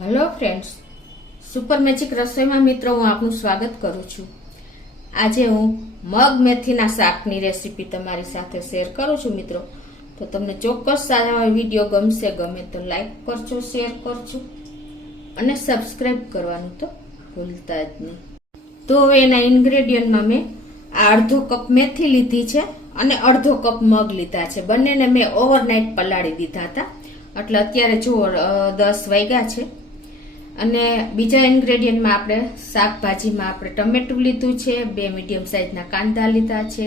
Hello friends, super magic રસોઈમાં મિત્રો હું આપનું સ્વાગત કરું છું। આજે હું મગ મેથીના શાકની રેસીપી તમારી સાથે શેર કરું છું મિત્રો। તો તમને ચોક્કસ આ વિડીયો ગમશે, ગમે તો લાઈક કરજો, શેર કરજો અને સબસ્ક્રાઇબ કરવાનું તો ભૂલતા જ નહીં। તો હવે એના ઇન્ગ્રેડિયન્ટમાં મેં અડધો કપ મેથી લીધી છે અને અડધો કપ મગ લીધા છે। બંનેને મેં ઓવરનાઇટ પલાળી દીધા હતા, એટલે અત્યારે જો 10 વાગ્યા છે। અને બીજા ઇન્ગ્રેડિયન્ટમાં આપણે શાકભાજીમાં આપણે ટમેટું લીધું છે, 2 મીડિયમ સાઇઝના કાંદા લીધા છે,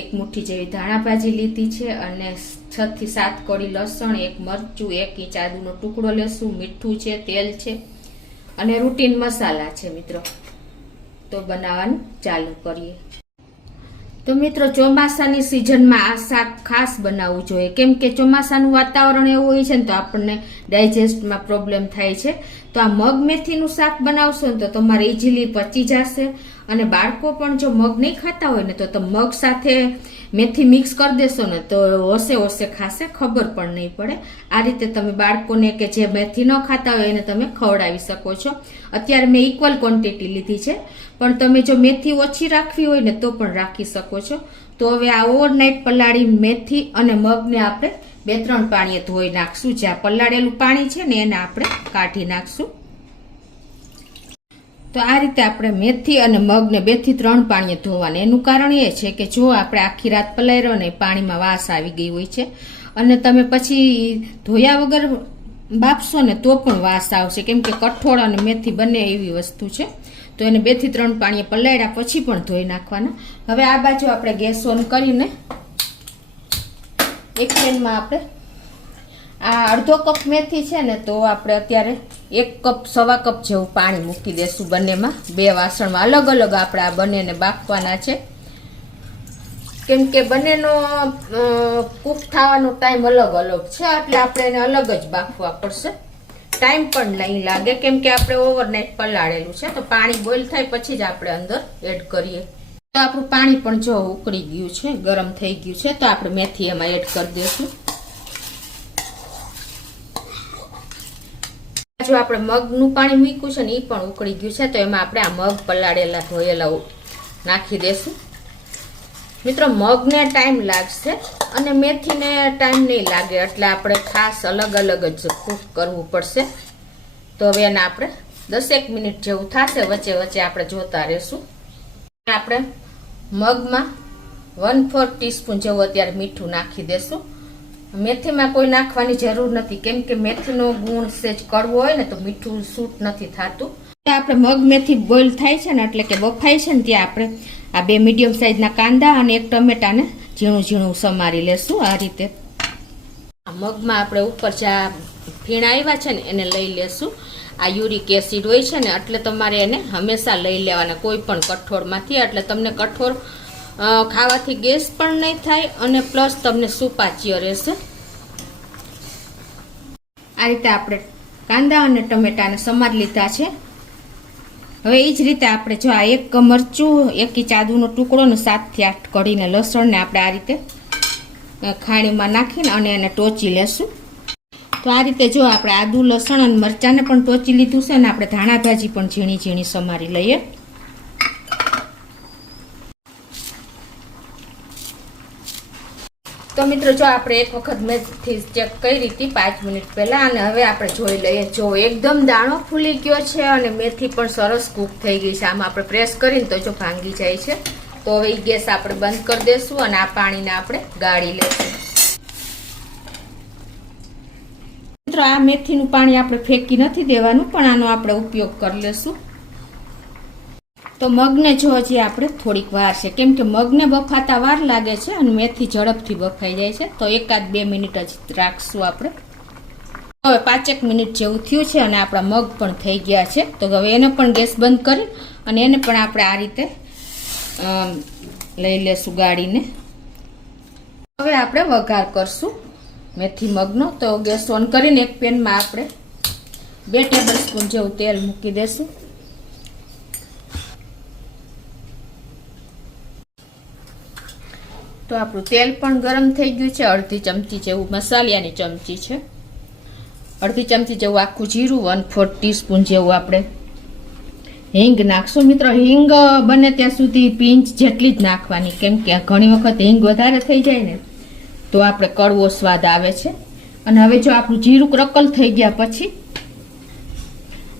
1 મુઠ્ઠી જેવી ધાણાભાજી લીધી છે અને 6 થી 7 કળી લસણ, 1 મરચું, 1 ઇંચ આદુનો ટુકડો લેશું, મીઠું છે, તેલ છે અને રૂટીન મસાલા છે મિત્રો। તો બનાવવાનું ચાલુ કરીએ। તો મિત્રો, ચોમાસાની સિઝનમાં આ શાક ખાસ બનાવવું જોઈએ, કેમ કે ચોમાસાનું વાતાવરણ એવું હોય છે ને તો આપણને ડાયજેસ્ટમાં પ્રોબ્લેમ થાય છે। તો આ મગ મેથીનું શાક બનાવશો ને તો તમારે ઇઝીલી પચી જશે। અને બાળકો પણ જો મગ નહીં ખાતા હોય ને તો તમે મગ સાથે મેથી મિક્સ કરી દેશો ને તો ઓસે ઓસે ખાશે, ખબર પણ નહીં પડે। આ રીતે તમે બાળકોને કે જે મેથી ન ખાતા હોય એને તમે ખવડાવી શકો છો। અત્યારે મેં ઇક્વલ ક્વોન્ટિટી લીધી છે, પણ તમે જો મેથી ઓછી રાખવી હોય ને તો પણ રાખી શકો છો। તો હવે આ ઓવરનાઇટ પલાળી મેથી અને મગને આપણે 2-3 પાણીએ ધોઈ નાખશું। જ્યાં પલાળેલું પાણી છે ને એને આપણે કાઢી નાખશું। તો આ રીતે આપણે મેથી અને મગને 2 થી 3 પાણીએ ધોવાના। એનું કારણ એ છે કે જો આપણે આખી રાત પલાળ્યો ને પાણીમાં વાસ આવી ગઈ હોય છે અને તમે પછી ધોયા વગર બાફશો ને તો પણ વાસ આવશે, કેમ કે કઠોળ અને મેથી બંને એવી વસ્તુ છે। તો એને 2 થી 3 પાણીએ પલાળ્યા પછી પણ ધોઈ નાખવાના। હવે આ બાજુ આપણે ગેસ ઓન કરીને એક પેનમાં આપણે આ અડધો કપ મેથી છે ને તો આપણે અત્યારે 1 કપ 1.25 કપ જેવું પાણી મૂકી દેશું બંનેમાં। 2 વાસણમાં અલગ અલગ આપણે આ બંનેને બાફવાના છે, કેમ કે બંનેનો કૂક થવાનો ટાઈમ અલગ અલગ છે, એટલે આપણે એને અલગ જ બાફવા પડશે। ટાઈમ પણ નહીં લાગે, કેમ કે આપણે ઓવરનાઇટ પલાળેલું છે। તો પાણી બોઇલ થાય પછી જ આપણે અંદર એડ કરીએ। તો આપણું પાણી પણ જો ઉકળી ગયું છે, ગરમ થઈ ગયું છે, તો આપણે મેથી એમાં એડ કરી દઈશું। જો આપણે મગનું પાણી મૂક્યું છે ને એ પણ ઉકળી ગયું છે, તો એમાં આપણે આ મગ પલાળેલા ધોયેલા નાખી દેશું। મિત્રો, મગને ટાઈમ લાગશે અને મેથીને ટાઈમ નહીં લાગે, એટલે આપણે ખાસ અલગ અલગ જ કૂક કરવું પડશે। તો હવે એને આપણે 10 મિનિટ જેવું થશે, વચ્ચે વચ્ચે આપણે જોતા રહેશું। આપણે મગમાં 1/4 ટીસ્પૂન જેવું અત્યારે મીઠું નાખી દેશું। મેથીમાં કોઈ નાખવાની જરૂર નથી, કેમ કે મેથીનો ગુણ સેજ કડવો હોય ને તો મીઠું સૂટ નથી થતું। આપણે મગ મેથી બોઇલ થાય છે ને એટલે કે બફાય છે ને ત્યાં આપણે આ 2 મીડિયમ સાઇઝના કાંદા અને 1 ટમેટાને ઝીણું ઝીણું સમારી લેશું। આ રીતે મગમાં આપણે ઉપર જે ફીણ આવ્યા છે ને એને લઈ લેશું। આ યુરિક એસિડ હોય છે ને એટલે તમારે એને હંમેશા લઈ લેવાના કોઈ પણ કઠોળમાંથી, એટલે તમને કઠોળ ખાવાથી ગેસ પણ નહીં થાય અને પ્લસ તમને સુપાચ્ય રહેશે। આ રીતે આપણે કાંદા અને ટમેટાને સમારી લીધા છે। હવે એ જ રીતે આપણે જો આ 1 મરચું, 1 ઇંચ આદુનો ટુકડો ને 7 થી 8 કળીને લસણને આપણે આ રીતે ખાણીમાં નાખીને અને એને ટોચી લેશું। તો આ રીતે જો આપણે આદુ, લસણ અને મરચાંને પણ ટોચી લીધું છે અને આપણે ધાણાભાજી પણ ઝીણી ઝીણી સમારી લઈએ। તો મિત્રો, જો આપણે એક વખત મેથી ચેક કરી હતી 5 મિનિટ પહેલા, અને હવે આપણે જોઈ લઈએ। જો એકદમ દાણો ફૂલી ગયો છે અને મેથી પણ સરસ કૂક થઈ ગઈ છે। આમાં આપણે પ્રેસ કરીને તો જો ભાંગી જાય છે। તો હવે એ ગેસ આપણે બંધ કરી દેશું અને આ પાણીને આપણે ગાળી લેશું। મિત્રો, આ મેથીનું પાણી આપણે ફેંકી નથી દેવાનું, પણ આનો આપણે ઉપયોગ કરી લેશું। તો મગને જો હજી આપણે થોડીક વાર છે, કેમ કે મગને બફાતા વાર લાગે છે અને મેથી ઝડપથી બફાઈ જાય છે। તો 1-2 મિનિટ જ રાખશું આપણે। હવે 5 મિનિટ જેવું થયું છે અને આપણા મગ પણ થઈ ગયા છે। તો હવે એને પણ ગેસ બંધ કરી અને એને પણ આપણે આ રીતે લઈ લેશું ગાળીને। હવે આપણે વઘાર કરશું મેથી મગનો। તો ગેસ ઓન કરીને એક પેનમાં આપણે 2 ટેબલ સ્પૂન જેવું તેલ મૂકી દેશું। તો આપણું તેલ પણ ગરમ થઈ ગયું છે। અડધી ચમચી જેવું મસાલિયાની ચમચી છે। અડધી ચમચી જેવું આખું જીરું, 1/4 ટીસ્પૂન જેવું આપણે હિંગ નાખશું. મિત્રો હિંગ બને ત્યાં સુધી પિંચ જેટલી જ નાખવાની, કેમ કે ઘણી વખત હિંગ વધારે થઈ જાય ને તો આપણે કડવો સ્વાદ આવે છે. અને હવે જો આપણું જીરું ક્રકલ થઈ ગયા પછી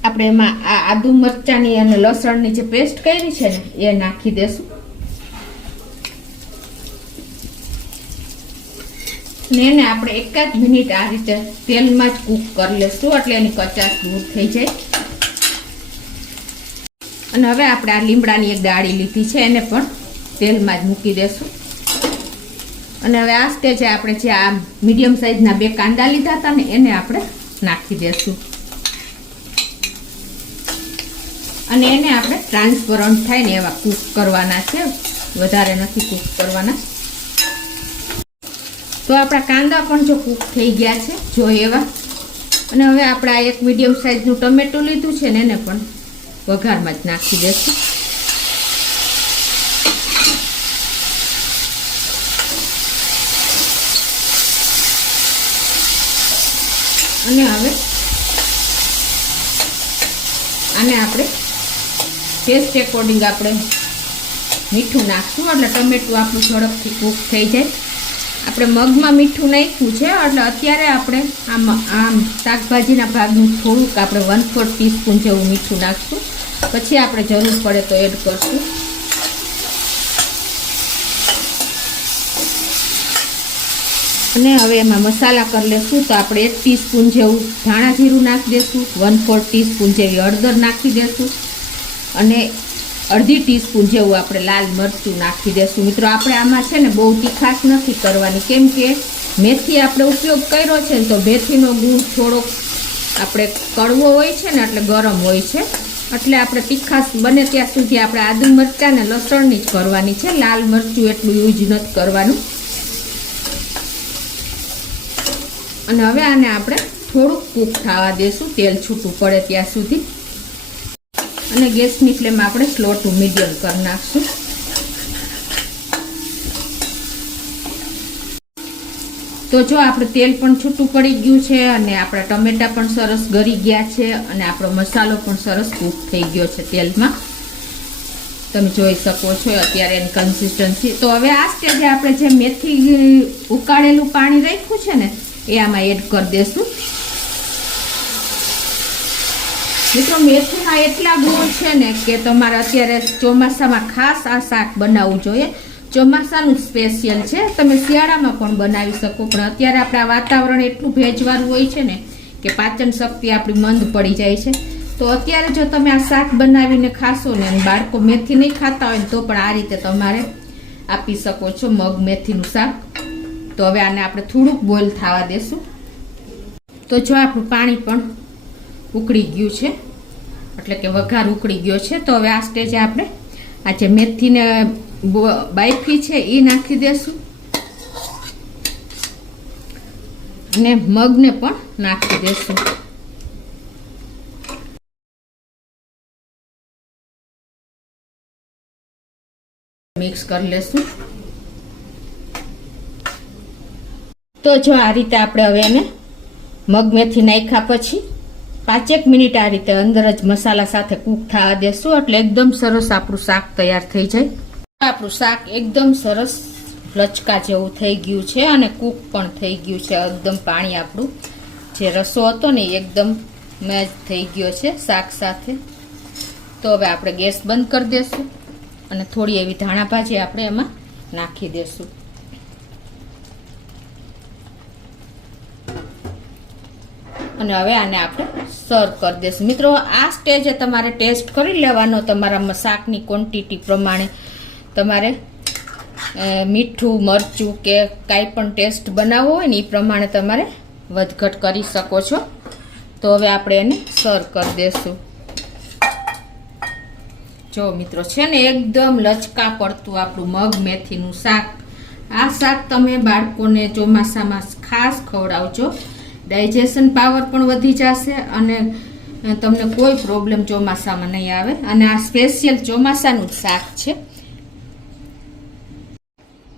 આપણે એમાં આ આદુ મરચાંની અને લસણની જે પેસ્ટ કરી છે ને એ નાખી દેશું. ને એને આપણે 1 મિનિટ આ રીતે તેલમાં જ કૂક કરી લેશું, એટલે એની કચાશ દૂર થઈ જાય. અને હવે આપણે આ લીમડાની એક ડાળી લીધી છે એને પણ તેલમાં જ મૂકી દેશું. અને હવે આ સ્ટેજે આપણે જે આ મીડિયમ સાઈઝના 2 કાંદા લીધા હતા ને એને આપણે નાખી દેશું. અને એને આપણે ટ્રાન્સપરન્ટ થાય ને એવા કૂક કરવાના છે, વધારે નથી કૂક કરવાના. તો આપણા કાંદા પણ જો કૂક થઈ ગયા છે જો એવા. અને હવે આપણે આ એક મીડિયમ સાઈઝનું ટમેટું લીધું છે ને એને પણ વઘારમાં જ નાખી દેશું. અને હવે આને આપણે ટેસ્ટ એકોર્ડિંગ આપણે મીઠું નાખશું, એટલે ટમેટું આપણું ઝડપથી કૂક થઈ જાય. આપણે મગમાં મીઠું નાખ્યું છે એટલે અત્યારે આપણે આમ શાકભાજીના ભાગનું થોડુંક આપણે 1/4 ટીસ્પૂન જેવું મીઠું નાખશું, પછી આપણે જરૂર પડે તો એડ કરશું. અને હવે એમાં મસાલા કરી લેશું. તો આપણે 1 ટીસ્પૂન જેવું ધાણા જીરું નાખી દેશું, 1/4 ટીસ્પૂન જેવી હળદર નાખી દેશું અને અડધી ટીસ્પૂન જેવું આપણે લાલ મરચું નાખી દેશું. મિત્રો આપણે આમાં છે ને બહુ તીખાશ નથી કરવાની, કેમ કે મેથી આપણે ઉપયોગ કર્યો છે ને તો મેથીનો ગુણ થોડોક આપણે કડવો હોય છે ને એટલે ગરમ હોય છે, એટલે આપણે તીખાશ બને ત્યાં સુધી આપણે આદુ મરચાં ને લસણની જ કરવાની છે, લાલ મરચું એટલું યુઝ નથી કરવાનું. અને હવે આને આપણે થોડુંક કૂક થવા દેશું, તેલ છૂટું પડે ત્યાં સુધી. અને ગેસની ફ્લેમ આપણે સ્લો ટુ મીડિયમ કરી નાખશું. તો જો આપણે તેલ પણ છૂટું પડી ગયું છે અને આપણા ટમેટા પણ સરસ ગળી ગયા છે અને આપણો મસાલો પણ સરસ કૂક થઈ ગયો છે તેલમાં. તમે જોઈ શકો છો અત્યારે એની કન્સિસ્ટન્સી. તો હવે આ સ્ટેજે આપણે જે મેથી ઉકાળેલું પાણી રાખ્યું છે ને એ આમાં એડ કરી દેશું. મિત્રો મેથીના એટલા ગુણ છે ને કે તમારે અત્યારે ચોમાસામાં ખાસ આ શાક બનાવવું જોઈએ. ચોમાસાનું સ્પેશિયલ છે, તમે શિયાળામાં પણ બનાવી શકો, પણ અત્યારે આપણા વાતાવરણ એટલું ભેજવાળું હોય છે ને કે પાચન શક્તિ આપણી મંદ પડી જાય છે. તો અત્યારે જો તમે આ શાક બનાવીને ખાશો ને અને બાળકો મેથી નહીં ખાતા હોય તો પણ આ રીતે તમારે આપી શકો છો મગ મેથીનું શાક. તો હવે આને આપણે થોડુંક બોઇલ થવા દેશું. તો જો આપણું પાણી પણ ઉકળી ગયું છે, એટલે કે વઘાર ઉકળી ગયો છે. તો હવે આ સ્ટેજે આપણે આ જે મેથીને બાફી છે એ નાખી દેશું અને મગને પણ નાખી દેશું. મિક્સ કરી લેશું. તો જો આ રીતે આપણે હવે એને મગ મેથી નાખ્યા પછી 5 મિનિટ આ રીતે અંદર જ મસાલા સાથે કૂક થવા દેશું, એટલે એકદમ સરસ આપણું શાક તૈયાર થઈ જાય. આપણું શાક એકદમ સરસ લચકા જેવું થઈ ગયું છે અને કૂક પણ થઈ ગયું છે એકદમ. પાણી આપણું જે રસો હતો ને એકદમ મેચ થઈ ગયો છે શાક સાથે. તો હવે આપણે ગેસ બંધ કરી દેશું અને થોડી એવી ધાણા ભાજી આપણે એમાં નાખી દેશું. અને હવે આને આપણે સર્વ કરી દઈશું. મિત્રો આ સ્ટેજે તમારે ટેસ્ટ કરી લેવાનો, તમારા શાકની ક્વોન્ટિટી પ્રમાણે તમારે મીઠું મરચું કે કાંઈ પણ ટેસ્ટ બનાવવો હોય ને એ પ્રમાણે તમારે વધઘટ કરી શકો છો. તો હવે આપણે એને સર્વ કરી દઈશું. જો મિત્રો છે ને એકદમ લચકા પડતું આપણું મગ મેથીનું શાક. આ શાક તમે બાળકોને ચોમાસામાં ખાસ ખવડાવજો, ડાયજેશન પાવર પણ વધી જશે અને તમને કોઈ પ્રોબ્લેમ ચોમાસામાં નહીં આવે. અને આ સ્પેશિયલ ચોમાસાનું જ શાક છે.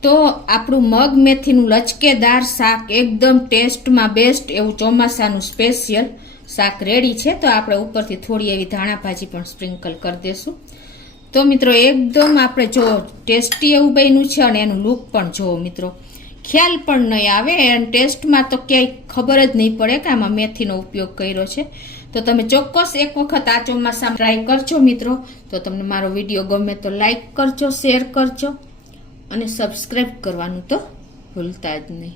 તો આપણું મગ મેથીનું લચકેદાર શાક એકદમ ટેસ્ટમાં બેસ્ટ એવું ચોમાસાનું સ્પેશિયલ શાક રેડી છે. તો આપણે ઉપરથી થોડી એવી ધાણા ભાજી પણ સ્પ્રિંકલ કરી દેશું. તો મિત્રો એકદમ આપણે જો ટેસ્ટી એવું બન્યું છે અને એનું લુક પણ જોવો મિત્રો, ખ્યાલ પણ નહીં આવે અને ટેસ્ટમાં તો ક્યાંય ખબર જ નહીં પડે કે આમાં મેથીનો ઉપયોગ કર્યો છે. તો તમે ચોક્કસ એક વખત આ ચોમાસામાં ટ્રાય કરજો મિત્રો. તો તમને મારો વિડીયો ગમે તો લાઈક કરજો, શેર કરજો અને સબસ્ક્રાઈબ કરવાનું તો ભૂલતા જ નહીં.